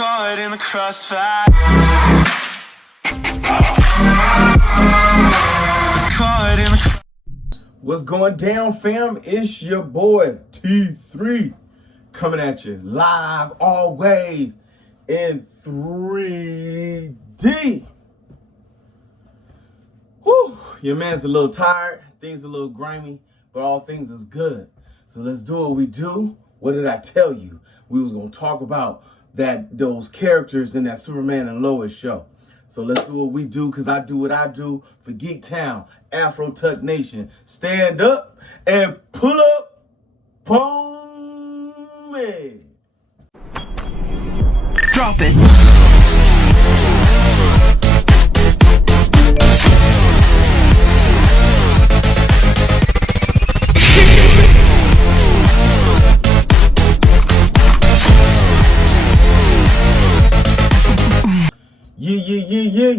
caught in the crossfire. It's caught in the. What's going down, fam? It's your boy T3 coming at you live always in 3D. Whew, your man's a little tired, things a little grimy, but all things is good. So let's do what we do. What did I tell you? We was gonna talk about those characters in that Superman and Lois show. So let's do what we do, because I do what I do for Geek Town, Afro Tuck Nation. Stand up and pull up, boom, man. Drop it.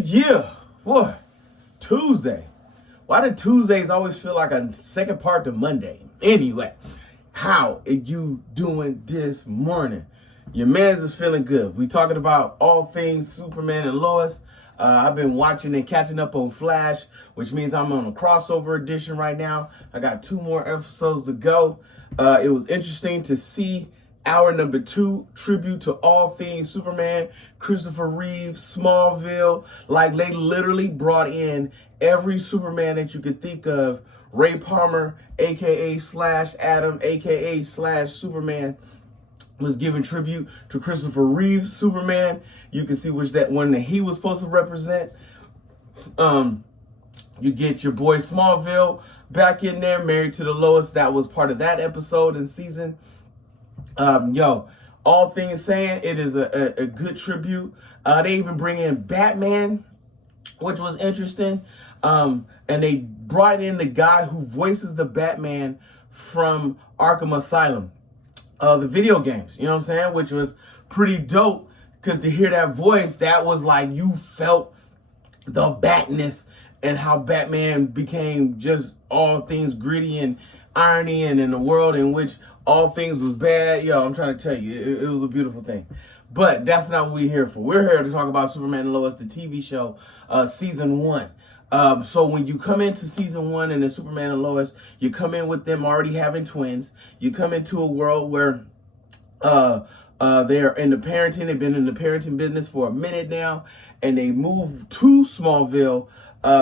Yeah. What? Tuesday. Why do Tuesdays always feel like a second part to Monday? Anyway, how are you doing this morning? Your man's is feeling good. We talking about all things Superman and Lois. I've been watching and catching up on Flash, which means I'm on a crossover edition right now. I got 2 more episodes to go. It was interesting to see hour number 2, tribute to all things Superman, Christopher Reeve, Smallville. Like, they literally brought in every Superman that you could think of. Ray Palmer, aka Slash Adam, aka Slash Superman, was giving tribute to Christopher Reeve's Superman. You can see which that one that he was supposed to represent. You get your boy Smallville back in there, married to the Lois. That was part of that episode and season. All things saying, it is a good tribute. They even bring in Batman, which was interesting. And they brought in the guy who voices the Batman from Arkham Asylum, the video games, you know what I'm saying? Which was pretty dope, because to hear that voice, that was like, you felt the badness and how Batman became just all things gritty and irony, and in a world in which all things was bad. I'm trying to tell you, it was a beautiful thing. But that's not what we're here for. We're here to talk about Superman and Lois, the TV show, season 1. So when you come into season 1 and the Superman and Lois, you come in with them already having twins. You come into a world where they're in the parenting. They've been in the parenting business for a minute now, and they move to Smallville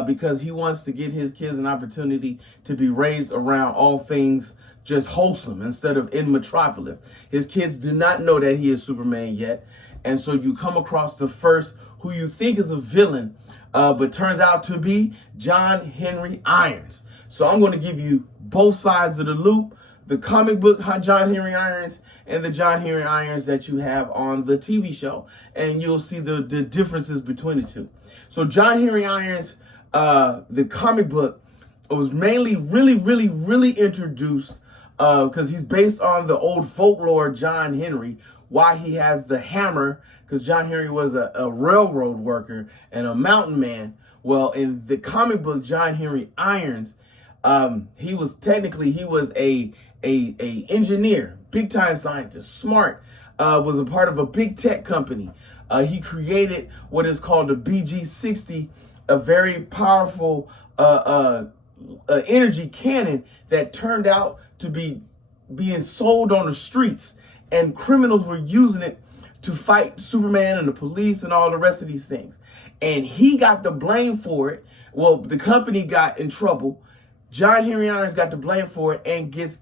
because he wants to get his kids an opportunity to be raised around all things just wholesome instead of in Metropolis. His kids do not know that he is Superman yet. And so you come across the first who you think is a villain, but turns out to be John Henry Irons. So I'm going to give you both sides of the loop, the comic book John Henry Irons and the John Henry Irons that you have on the TV show. And you'll see the differences between the two. So John Henry Irons, the comic book, was mainly really introduced because he's based on the old folklore John Henry, why he has the hammer, because John Henry was a railroad worker and a mountain man. Well, in the comic book John Henry Irons, he was a engineer, big time scientist, smart, was a part of a big tech company. He created what is called the BG-60, a very powerful energy cannon that turned out to be being sold on the streets, and criminals were using it to fight Superman and the police and all the rest of these things. And he got the blame for it. Well, the company got in trouble. John Henry Irons got the blame for it and gets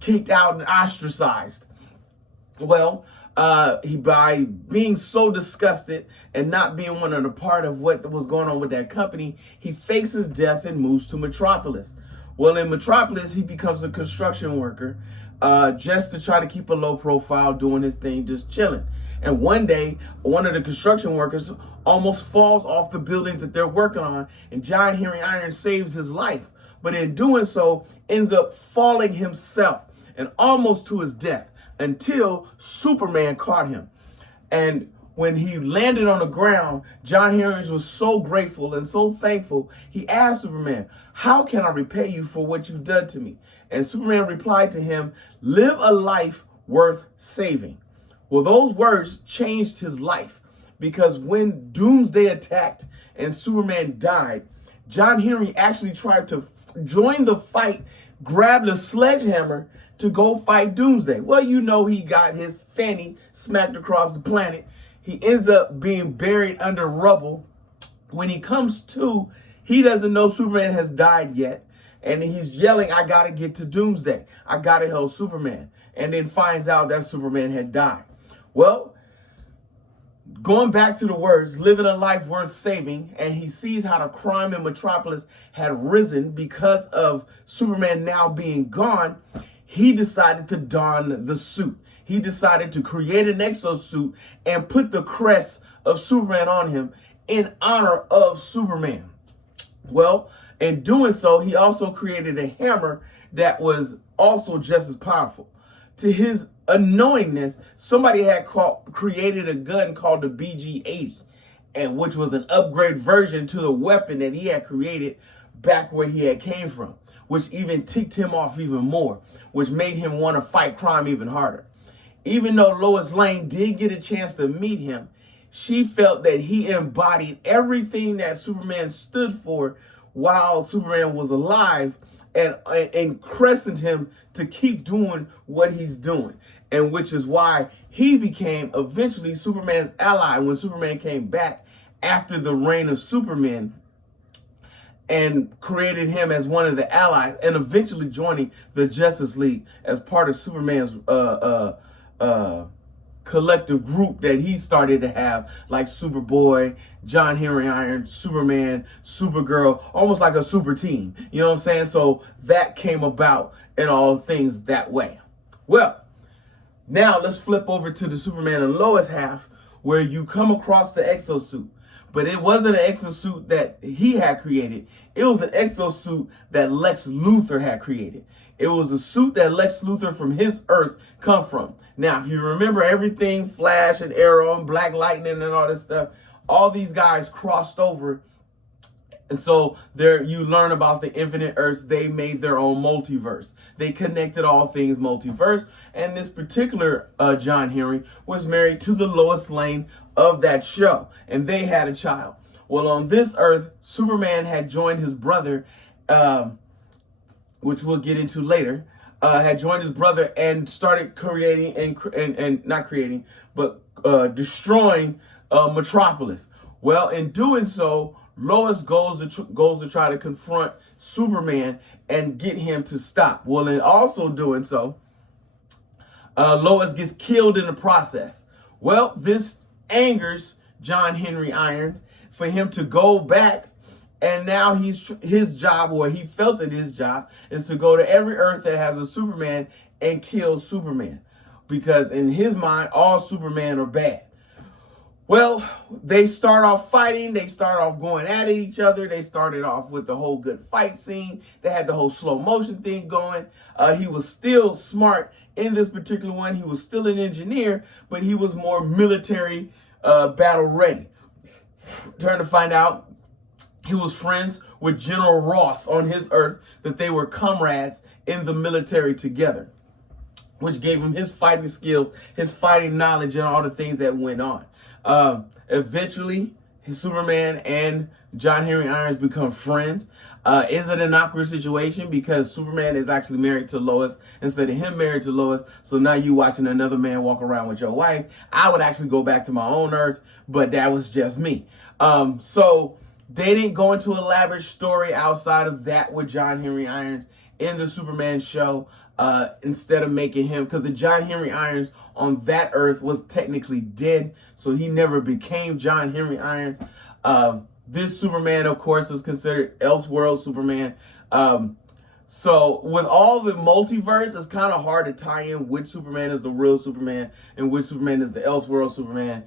kicked out and ostracized. Well, he, by being so disgusted and not being one of the part of what was going on with that company, he fakes his death and moves to Metropolis. Well, in Metropolis, he becomes a construction worker, just to try to keep a low profile, doing his thing, just chilling. And one day, one of the construction workers almost falls off the building that they're working on, and John Henry Iron saves his life. But in doing so, ends up falling himself and almost to his death until Superman caught him. And when he landed on the ground, John Henry was so grateful and so thankful, he asked Superman, "How can I repay you for what you've done to me?" And Superman replied to him, "Live a life worth saving." Well, those words changed his life, because when Doomsday attacked and Superman died, John Henry actually tried to join the fight, grabbed a sledgehammer to go fight Doomsday. Well, you know, he got his fanny smacked across the planet. He ends up being buried under rubble. When he comes to, he doesn't know Superman has died yet. And he's yelling, I gotta get to Doomsday. I gotta help Superman. And then finds out that Superman had died. Well, going back to the words, living a life worth saving, and he sees how the crime in Metropolis had risen because of Superman now being gone, he decided to don the suit. He decided to create an exosuit and put the crest of Superman on him in honor of Superman. Well, in doing so, he also created a hammer that was also just as powerful. To his unknowingness, somebody had created a gun called the BG-80, and which was an upgrade version to the weapon that he had created back where he had came from, which even ticked him off even more, which made him want to fight crime even harder. Even though Lois Lane did get a chance to meet him, she felt that he embodied everything that Superman stood for while Superman was alive, and crescented him to keep doing what he's doing. And which is why he became eventually Superman's ally when Superman came back after the reign of Superman, and created him as one of the allies, and eventually joining the Justice League as part of Superman's collective group that he started to have, like Superboy, John Henry Iron, Superman, Supergirl, almost like a super team. You know what I'm saying? So that came about in all things that way. Well, now let's flip over to the Superman and Lois half, where you come across the exosuit. But it wasn't an exosuit that he had created. It was an exosuit that Lex Luthor had created. It was a suit that Lex Luthor from his Earth come from. Now, if you remember everything, Flash and Arrow and Black Lightning and all this stuff, all these guys crossed over. And so there you learn about the infinite Earths. They made their own multiverse. They connected all things multiverse. And this particular John Henry was married to the Lois Lane of that show. And they had a child. Well, on this Earth, Superman had joined his brother, which we'll get into later, had joined his brother and started creating and not creating, but destroying Metropolis. Well, in doing so, Lois goes to try to confront Superman and get him to stop. Well, in also doing so, Lois gets killed in the process. Well, this angers John Henry Irons for him to go back, and now his job, or he felt that his job, is to go to every Earth that has a Superman and kill Superman, because in his mind, all Superman are bad. Well, they start off fighting. They start off going at each other. They started off with the whole good fight scene. They had the whole slow motion thing going. He was still smart in this particular one. He was still an engineer, but he was more military battle ready. Turn to find out, he was friends with General Ross on his Earth, that they were comrades in the military together, which gave him his fighting skills, his fighting knowledge, and all the things that went on. Eventually, Superman and John Henry Irons become friends. Is it an awkward situation because Superman is actually married to Lois instead of him married to Lois? So now you watching another man walk around with your wife. I would actually go back to my own Earth, but that was just me. So they didn't go into an elaborate story outside of that with John Henry Irons in the Superman show. Instead of making him, because the John Henry Irons on that Earth was technically dead, so he never became John Henry Irons. This Superman, of course, is considered Elseworld Superman. So with all the multiverse, it's kind of hard to tie in which Superman is the real Superman and which Superman is the Elseworld Superman.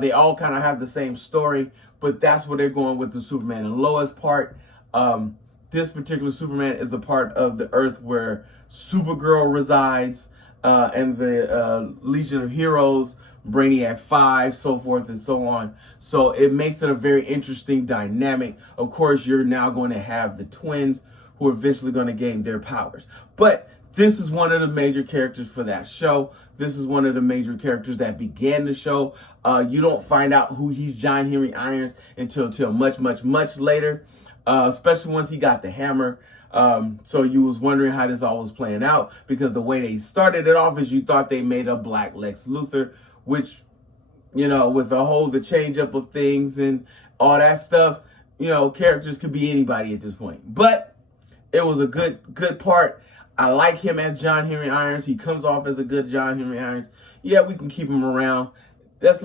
They all kind of have the same story, but that's where they're going with the Superman and Lois part. This particular Superman is a part of the Earth where Supergirl resides, and the Legion of Heroes, Brainiac 5, so forth and so on. So it makes it a very interesting dynamic. Of course, you're now going to have the twins who are eventually going to gain their powers. But this is one of the major characters for that show. This is one of the major characters that began the show. You don't find out who he's John Henry Irons until much later, especially once he got the hammer. So you was wondering how this all was playing out, because the way they started it off is you thought they made a black Lex Luthor, which, you know, with the change up of things and all that stuff, you know, characters could be anybody at this point. But it was a good part. I like him as John Henry Irons. He comes off as a good John Henry Irons. Yeah, we can keep him around. Let's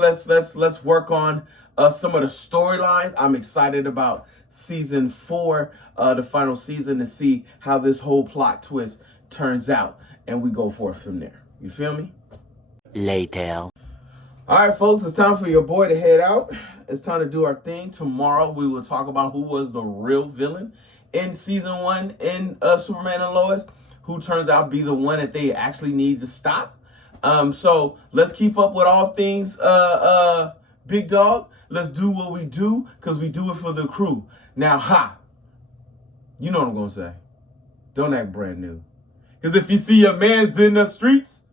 work on some of the storylines. I'm excited about season 4, the final season, to see how this whole plot twist turns out, and we go forth from there. You feel me? Later. All right, folks, it's time for your boy to head out. It's time to do our thing. Tomorrow, we will talk about who was the real villain in season 1 in Superman and Lois, who turns out to be the one that they actually need to stop. So let's keep up with all things Big Dog. Let's do what we do, because we do it for the crew. Now, you know what I'm going to say. Don't act brand new. Because if you see your mans in the streets,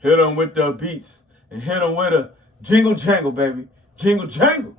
hit them with the beats and hit them with a jingle jangle, baby. Jingle jangle.